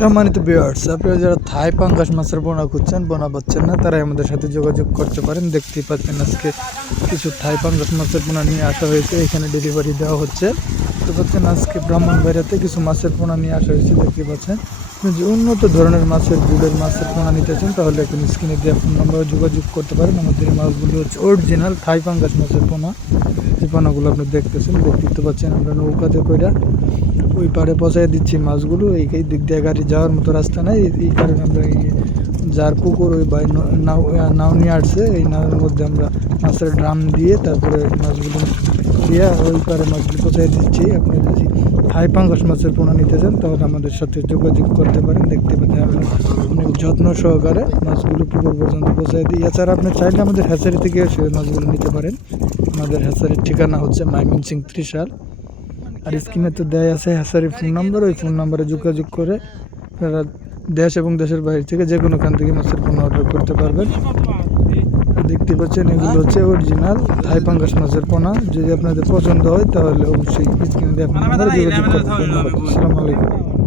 সম্মানিত ভিউয়ার্স আপনারা যারা থাই পাঙ্গাস মাছের পোনা খুঁজছেন, বোনা পাচ্ছেন না, তারাই আমাদের সাথে যোগাযোগ করতে পারেন। দেখতেই পাচ্ছেন আজকে কিছু থাই পাঙ্গাস মাছের পোনা নিয়ে আসা হয়েছে, এখানে ডেলিভারি দেওয়া হচ্ছে। দেখতে পাচ্ছেন আজকে ব্রাহ্মণ ব্রাহ্মণবাড়িয়াতে কিছু মাছের পোনা নিয়ে আসা হয়েছে দেখতে পাচ্ছেন। যে উন্নত ধরনের মাছের বুড়ের মাছের পোনা নিতে চান, তাহলে এখন স্ক্রিনে দিয়ে ফোন নম্বরে যোগাযোগ করতে পারেন। আমাদের এই মাছগুলো হচ্ছে অরিজিনাল থাই পাঙ্গাস মাছের পোনা যে পোনাগুলো আপনি দেখতেছেন, দেখতে পাচ্ছেন আমরা নৌকাতে কইরা ওই পারে পৌঁছায় দিচ্ছি মাছগুলো এই দিক দিয়ে গাড়ি যাওয়ার মতো রাস্তা নাই, এই- কারণে আমরা এই যার পুকুর ওই বাই নাও নাও নিয়ে আসছে, এই নাওয়ের মধ্যে আমরা মাছের ড্রাম দিয়ে তারপরে মাছগুলো দিয়ে ওই পারে মাছগুলো পৌঁছায় দিচ্ছি। আপনি যদি হাই পাঙ্গাস মাছের পোনা নিতে চান, তাহলে আমাদের সাথে যোগাযোগ করতে পারেন, দেখতে পাচ্ছেন আমরা অনেক যত্ন সহকারে মাছগুলো পুকুর পর্যন্ত পৌঁছায় দিই। এছাড়া আপনি চাইলে আমাদের হ্যাচারি থেকে এসে মাছগুলো নিতে পারেন। আমাদের হ্যাচারির ঠিকানা হচ্ছে মাইমিন সিং ত্রিশাল। আর স্ক্রিনে তো দেয় আছে হ্যাসারি ফোন নাম্বার ওই ফোন নাম্বারে যোগাযোগ করে আপনারা দেশ এবং দেশের বাইরে থেকে যে কোনো খান থেকে মাছের পণ্য অর্ডার করতে পারবেন। দেখতে পাচ্ছেন, এগুলো হচ্ছে অরিজিনাল থাই পাঙ্গাস মাছের পোনা। যদি আপনাদের পছন্দ হয়, তাহলে অবশ্যই স্ক্রিনে দিয়ে যোগাযোগ করতে আসসালামু আলাইকুম।